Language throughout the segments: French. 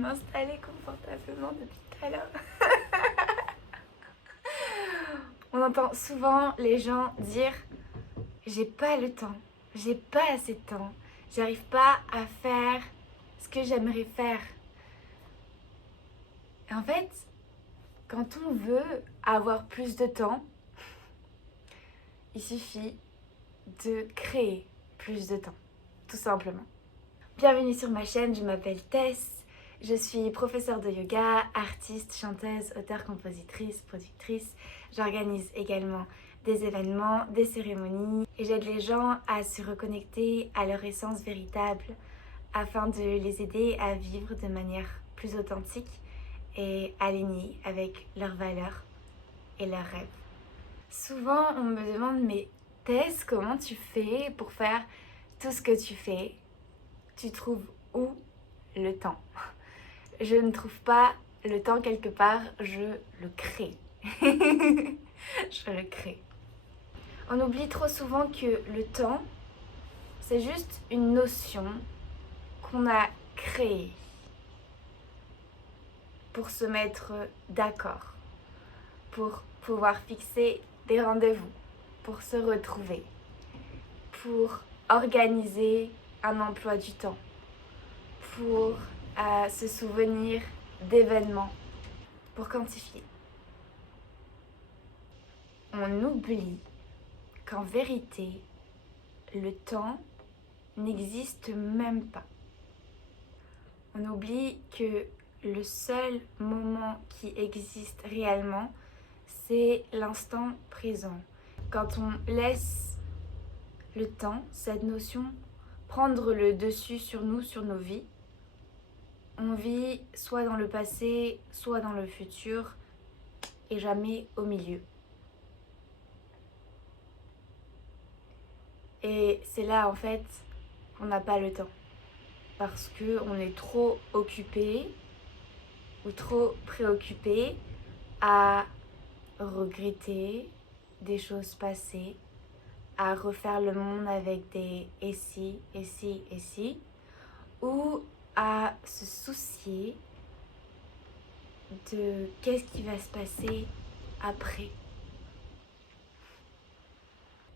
m'installer confortablement depuis tout à l'heure. On entend souvent les gens dire j'ai pas le temps, j'ai pas assez de temps, j'arrive pas à faire ce que j'aimerais faire. Et en fait, quand on veut avoir plus de temps, il suffit de créer plus de temps, tout simplement. Bienvenue sur ma chaîne, je m'appelle Tess, je suis professeure de yoga, artiste, chanteuse, auteure, compositrice, productrice. J'organise également des événements, des cérémonies et j'aide les gens à se reconnecter à leur essence véritable afin de les aider à vivre de manière plus authentique et alignée avec leurs valeurs et leurs rêves. Souvent on me demande mais Tess, comment tu fais pour faire tout ce que tu fais? Tu trouves où le temps? Je ne trouve pas le temps quelque part, je le crée. Je le crée. On oublie trop souvent que le temps, c'est juste une notion qu'on a créée pour se mettre d'accord, pour pouvoir fixer des rendez-vous, pour se retrouver, pour organiser un emploi du temps, pour se souvenir d'événements, pour quantifier. On oublie qu'en vérité, le temps n'existe même pas. On oublie que le seul moment qui existe réellement, c'est l'instant présent. Quand on laisse le temps, cette notion, prendre le dessus sur nous, sur nos vies, on vit soit dans le passé, soit dans le futur, et jamais au milieu. Et c'est là en fait qu'on n'a pas le temps. Parce qu'on est trop occupé ou trop préoccupé à regretter des choses passées, à refaire le monde avec des et si, et si, et si, ou à se soucier de qu'est-ce qui va se passer après.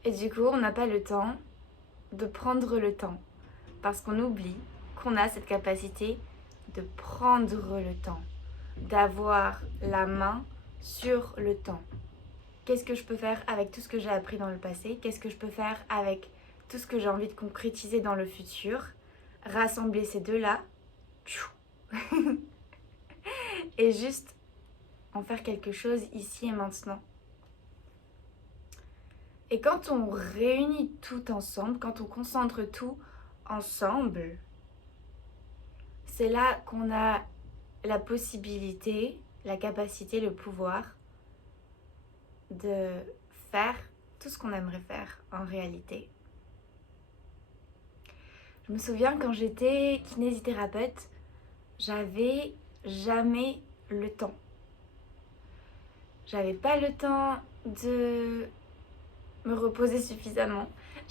Et du coup, on n'a pas le temps de prendre le temps parce qu'on oublie qu'on a cette capacité de prendre le temps, d'avoir la main sur le temps. Qu'est-ce que je peux faire avec tout ce que j'ai appris dans le passé? Qu'est-ce que je peux faire avec tout ce que j'ai envie de concrétiser dans le futur? Rassembler ces deux-là et juste en faire quelque chose ici et maintenant. Et quand on réunit tout ensemble, quand on concentre tout ensemble, c'est là qu'on a la possibilité, la capacité, le pouvoir de faire tout ce qu'on aimerait faire en réalité. Je me souviens quand j'étais kinésithérapeute, j'avais jamais le temps. J'avais pas le temps de me reposer suffisamment.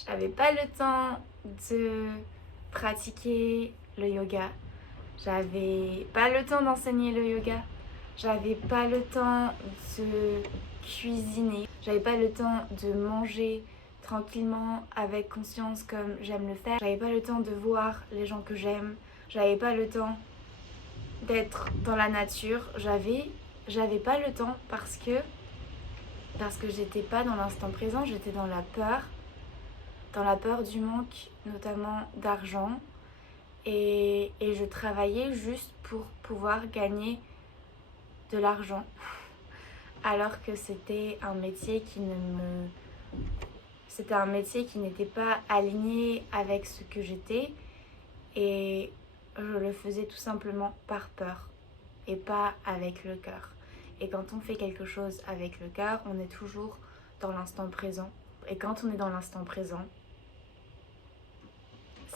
J'avais pas le temps de pratiquer le yoga. J'avais pas le temps d'enseigner le yoga. J'avais pas le temps de cuisiner. J'avais pas le temps de manger tranquillement avec conscience comme j'aime le faire. J'avais pas le temps de voir les gens que j'aime. J'avais pas le temps d'être dans la nature. J'avais pas le temps parce que j'étais pas dans l'instant présent, j'étais dans la peur du manque, notamment d'argent. Et je travaillais juste pour pouvoir gagner de l'argent. Alors que c'était un métier qui n'était pas aligné avec ce que j'étais. Et je le faisais tout simplement par peur et pas avec le cœur. Et quand on fait quelque chose avec le cœur, on est toujours dans l'instant présent. Et quand on est dans l'instant présent,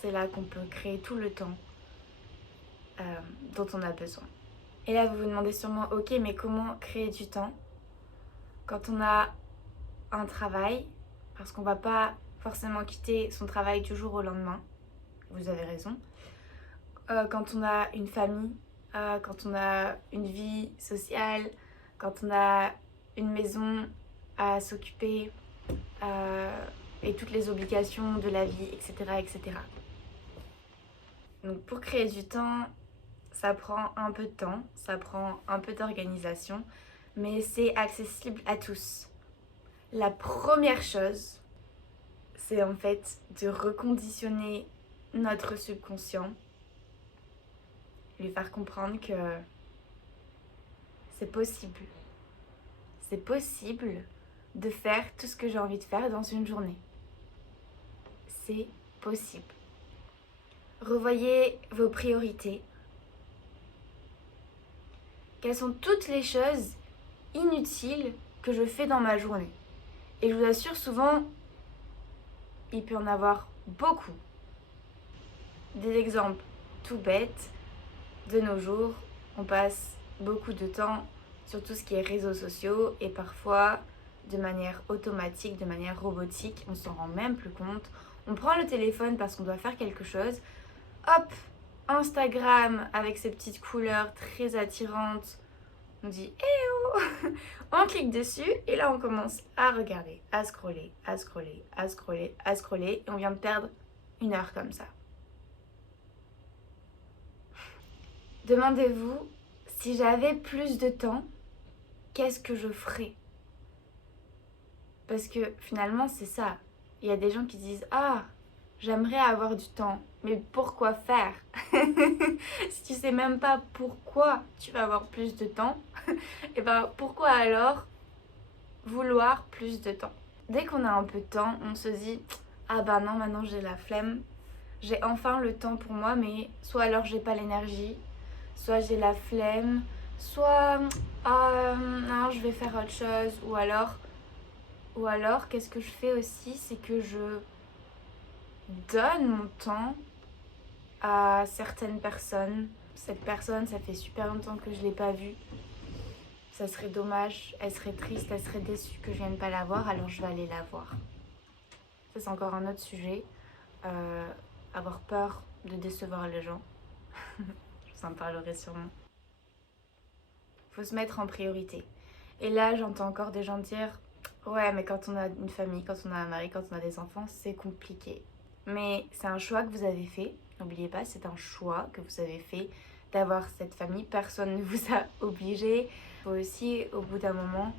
c'est là qu'on peut créer tout le temps dont on a besoin. Et là, vous vous demandez sûrement, ok, mais comment créer du temps quand on a un travail? Parce qu'on ne va pas forcément quitter son travail du jour au lendemain. Vous avez raison. Quand on a une famille quand on a une vie sociale, quand on a une maison à s'occuper et toutes les obligations de la vie, etc., etc. Donc pour créer du temps, ça prend un peu de temps, ça prend un peu d'organisation, mais c'est accessible à tous. La première chose, c'est en fait de reconditionner notre subconscient, lui faire comprendre que c'est possible. C'est possible de faire tout ce que j'ai envie de faire dans une journée. C'est possible. Revoyez vos priorités. Quelles sont toutes les choses inutiles que je fais dans ma journée? Et je vous assure, souvent, il peut y en avoir beaucoup. Des exemples tout bêtes. De nos jours, on passe beaucoup de temps sur tout ce qui est réseaux sociaux et parfois de manière automatique, de manière robotique, on s'en rend même plus compte. On prend le téléphone parce qu'on doit faire quelque chose. Hop, Instagram avec ses petites couleurs très attirantes. On dit eh oh. On clique dessus et là on commence à regarder, à scroller, à scroller, à scroller, à scroller et on vient de perdre 1 heure comme ça. Demandez-vous, si j'avais plus de temps, qu'est-ce que je ferais? Parce que finalement, c'est ça. Il y a des gens qui disent « Ah, j'aimerais avoir du temps, mais pourquoi faire ?» Si tu sais même pas pourquoi tu vas avoir plus de temps, et ben pourquoi alors vouloir plus de temps? Dès qu'on a un peu de temps, on se dit « Ah bah non, maintenant j'ai la flemme, j'ai enfin le temps pour moi, mais soit alors j'ai pas l'énergie, soit j'ai la flemme, soit non, je vais faire autre chose, ou alors qu'est-ce que je fais aussi, c'est que je donne mon temps à certaines personnes. Cette personne, ça fait super longtemps que je l'ai pas vue. Ça serait dommage, elle serait triste, elle serait déçue que je vienne pas la voir, alors je vais aller la voir. Ça, c'est encore un autre sujet. Avoir peur de décevoir les gens. Je vous en parlerai sûrement. Faut se mettre en priorité. Et là, j'entends encore des gens dire « Ouais, mais quand on a une famille, quand on a un mari, quand on a des enfants, c'est compliqué. » Mais c'est un choix que vous avez fait. N'oubliez pas, c'est un choix que vous avez fait d'avoir cette famille. Personne ne vous a obligé. Il faut aussi, au bout d'un moment,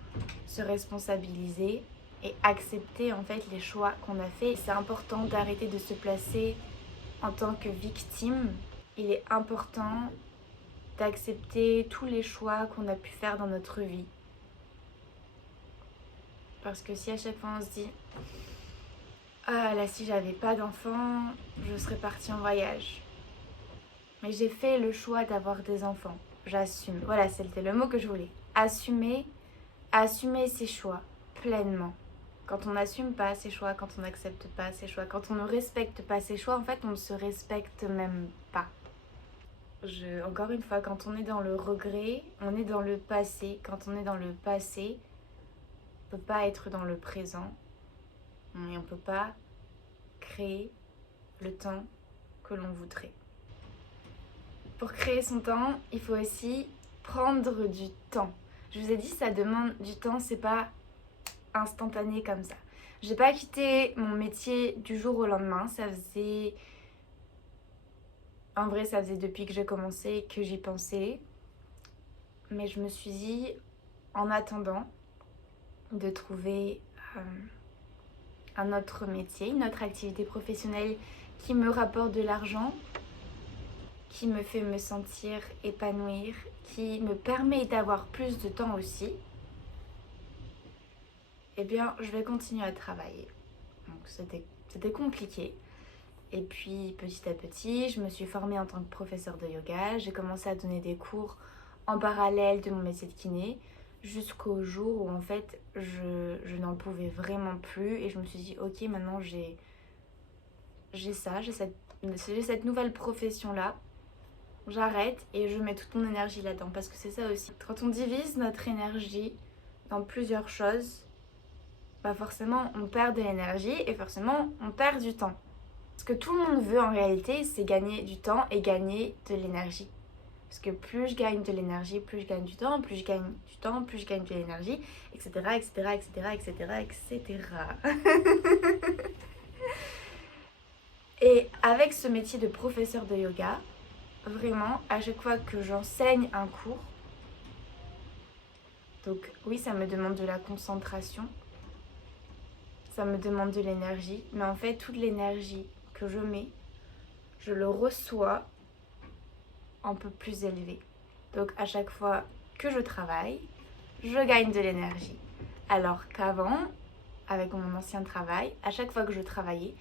se responsabiliser et accepter en fait les choix qu'on a fait. C'est important d'arrêter de se placer en tant que victime. Il est important d'accepter tous les choix qu'on a pu faire dans notre vie. Parce que si à chaque fois on se dit « Ah là, si j'avais pas d'enfants, je serais partie en voyage. » Mais j'ai fait le choix d'avoir des enfants. J'assume. Voilà, c'était le mot que je voulais. Assumer ses choix pleinement. Quand on n'assume pas ses choix, quand on n'accepte pas ses choix, quand on ne respecte pas ses choix, en fait, on ne se respecte même pas. Encore une fois, quand on est dans le regret, on est dans le passé. Quand on est dans le passé, on ne peut pas être dans le présent. Et on ne peut pas créer le temps que l'on voudrait. Pour créer son temps, il faut aussi prendre du temps. Je vous ai dit, ça demande du temps, c'est pas instantané comme ça. J'ai pas quitté mon métier du jour au lendemain. En vrai, ça faisait depuis que j'ai commencé que j'y pensais. Mais je me suis dit, en attendant de trouver un autre métier, une autre activité professionnelle qui me rapporte de l'argent, qui me fait me sentir épanouir, qui me permet d'avoir plus de temps aussi, eh bien, je vais continuer à travailler. Donc, c'était compliqué. Et puis, petit à petit, je me suis formée en tant que professeure de yoga. J'ai commencé à donner des cours en parallèle de mon métier de kiné, jusqu'au jour où, en fait, je n'en pouvais vraiment plus. Et je me suis dit, ok, maintenant, j'ai cette nouvelle profession-là. J'arrête et je mets toute mon énergie là-dedans. Parce que c'est ça aussi. Quand on divise notre énergie dans plusieurs choses, bah forcément, on perd de l'énergie et forcément, on perd du temps. Ce que tout le monde veut en réalité, c'est gagner du temps et gagner de l'énergie. Parce que plus je gagne de l'énergie, plus je gagne du temps, plus je gagne du temps, plus je gagne de l'énergie, etc., etc., etc., etc., etc. Et avec ce métier de professeur de yoga, vraiment, à chaque fois que j'enseigne un cours, donc oui, ça me demande de la concentration, ça me demande de l'énergie, mais en fait, toute l'énergie que je mets, je le reçois un peu plus élevé. Donc à chaque fois que je travaille, je gagne de l'énergie. Alors qu'avant, avec mon ancien travail, à chaque fois que je travaillais,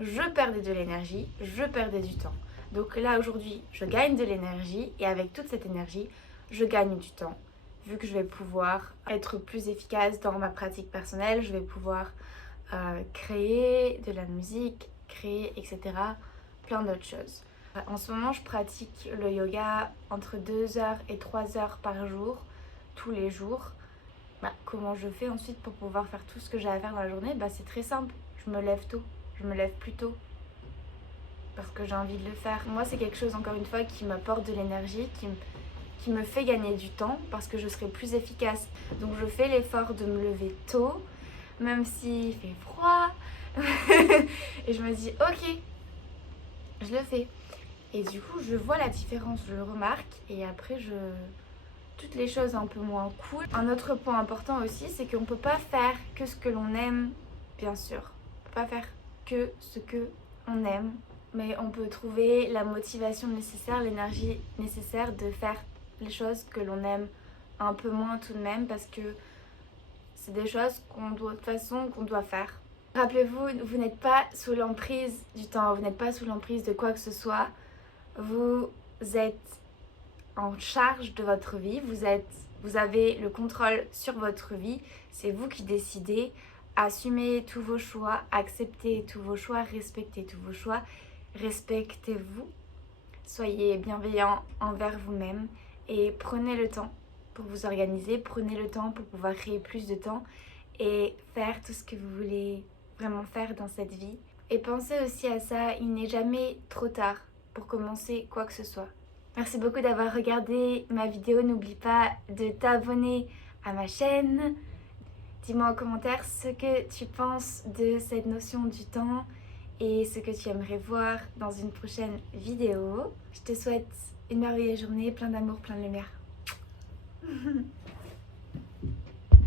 je perdais de l'énergie, je perdais du temps. Donc là aujourd'hui, je gagne de l'énergie et avec toute cette énergie, je gagne du temps. Vu que je vais pouvoir être plus efficace dans ma pratique personnelle, je vais pouvoir créer de la musique, créer, etc. Plein d'autres choses. En ce moment, je pratique le yoga entre 2 heures et 3 heures par jour, tous les jours. Comment je fais ensuite pour pouvoir faire tout ce que j'ai à faire dans la journée? C'est très simple, je me lève tôt, je me lève plus tôt parce que j'ai envie de le faire. Moi, c'est quelque chose, encore une fois, qui m'apporte de l'énergie, qui me fait gagner du temps parce que je serai plus efficace. Donc je fais l'effort de me lever tôt, même s'il fait froid. Et je me dis, ok, je le fais. Et du coup, je vois la différence, je le remarque. Et après, toutes les choses un peu moins cool. Un autre point important aussi, c'est qu'on ne peut pas faire que ce que l'on aime, bien sûr. On ne peut pas faire que ce que on aime. Mais on peut trouver la motivation nécessaire, l'énergie nécessaire de faire les choses que l'on aime un peu moins tout de même. Parce que c'est des choses de toute façon, qu'on doit faire. Rappelez-vous, vous n'êtes pas sous l'emprise du temps, vous n'êtes pas sous l'emprise de quoi que ce soit. Vous êtes en charge de votre vie, vous avez le contrôle sur votre vie, c'est vous qui décidez. Assumez tous vos choix, acceptez tous vos choix, respectez tous vos choix, respectez-vous, soyez bienveillant envers vous-même et prenez le temps pour vous organiser, prenez le temps pour pouvoir créer plus de temps et faire tout ce que vous voulez vraiment faire dans cette vie. Et pensez aussi à ça, il n'est jamais trop tard pour commencer quoi que ce soit. Merci beaucoup d'avoir regardé ma vidéo, n'oublie pas de t'abonner à ma chaîne. Dis-moi en commentaire ce que tu penses de cette notion du temps et ce que tu aimerais voir dans une prochaine vidéo. Je te souhaite une merveilleuse journée, plein d'amour, plein de lumière.